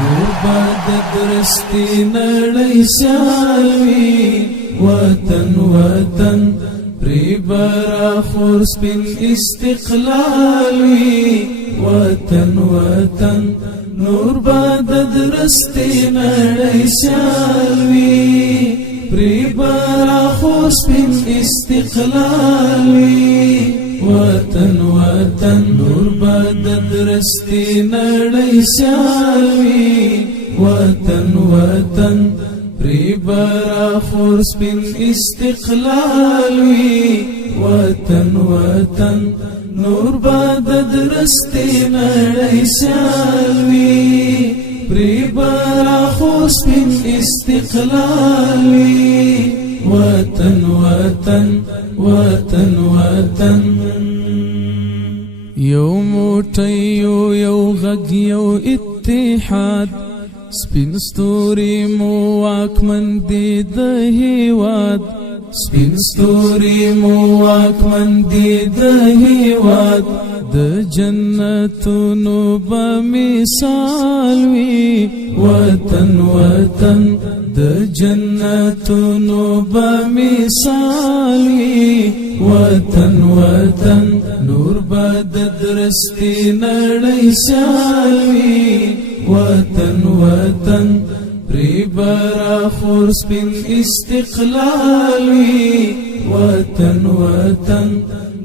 نور باد درستی نړۍ سیالوي وطن وطن پری برا خور سپین استقلال وی وطن وطن نور باد درستی نړۍ سیالوي پری برا خور سپین استقلال وی وطن وطن نور باد درستی نړۍ سیالوي وطن وطن پری برا خور سپین استقلال وی وطن وطن نور باد درستی نړۍ سیالوي پری برا خور سپین استقلال وی وطن وطن وطن وطن یو موټی یو غږ یو اتحاد سپین ستوري مو واکمن دي د هیواد سپین ستوري مو واکمن دي د هیواد د جنتونو بمثال وي وطن وطن د جنتونو بمثال وي وطن وطن نور باد درستی نړۍ سیالوي وطن وطن پری برا خور سپین استقلال وی وطن وطن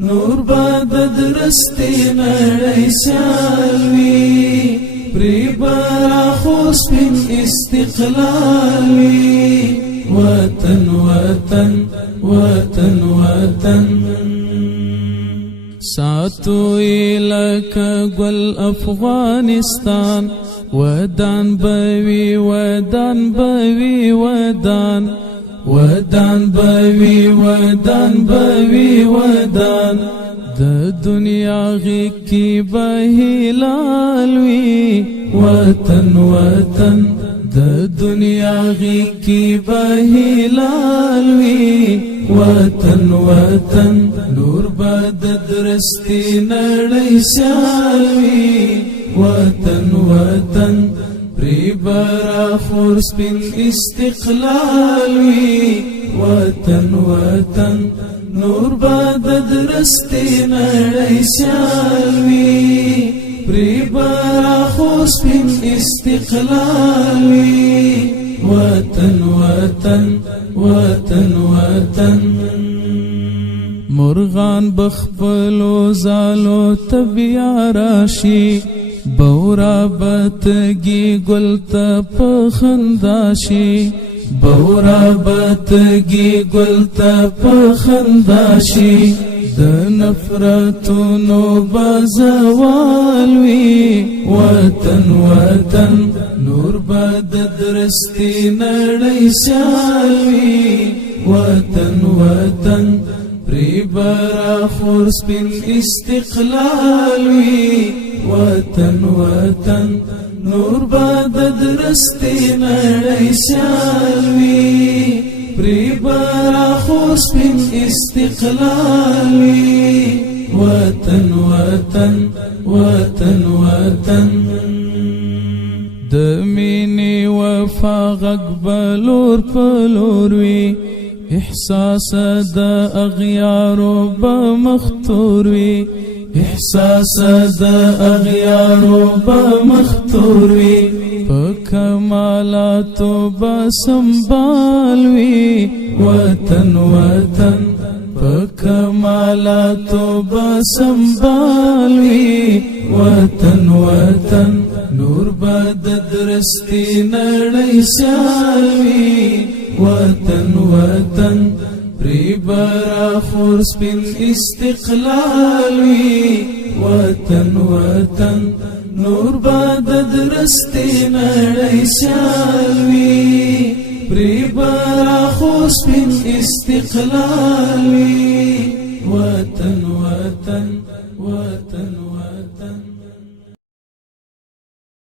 نور باد درستی نړۍ سیالوي پری برا خور سپین استقلال وی وطن وطن وطن وطن ساتو لکه ګل افغانستان ودان بوي ودان بوي ودان ودان بوي ودان بوي ودان د دنیا غکی بهلال وی وطن وطن د دنیا غکی بهلال وی وطن وطن نور باد درستی نړۍ سیالوي وطن وطن پری برا خور سپین استقلال وی وطن وطن نور باد درستی نړۍ سیالوي پری برا خور سپین استقلال وی وطن وطن وطن وطن مرغان بخپلو زالو تبیا راشي بورا بتگی گل تا پخنداشی بورا بتگی گل تا پخنداشی د نفرتونو بزوالوی وطن وطن نور باد درستی نړۍ سیالوي وطن وطن پری برا خور سپین استقلال وی وطن وطن نور باد درستی نړۍ سیالوي پری برا خور سپین استقلال وی وطن وطن وطن وطن د مینې وفا غږ بلور پلور وی احساس د اغیارو بمختور وی احساس د اغیارو بمختور وی پکمالاتو بسنبال وی وطن وطن پکمالاتو بسنبال وی وطن وطن نور باد درستی نړۍ سیالوي وطن وطن پری برا خور سپین استقلال وی وطن وطن نور باد درستی نړۍ سیالوي پری برا خور سپین استقلال وی وطن وطن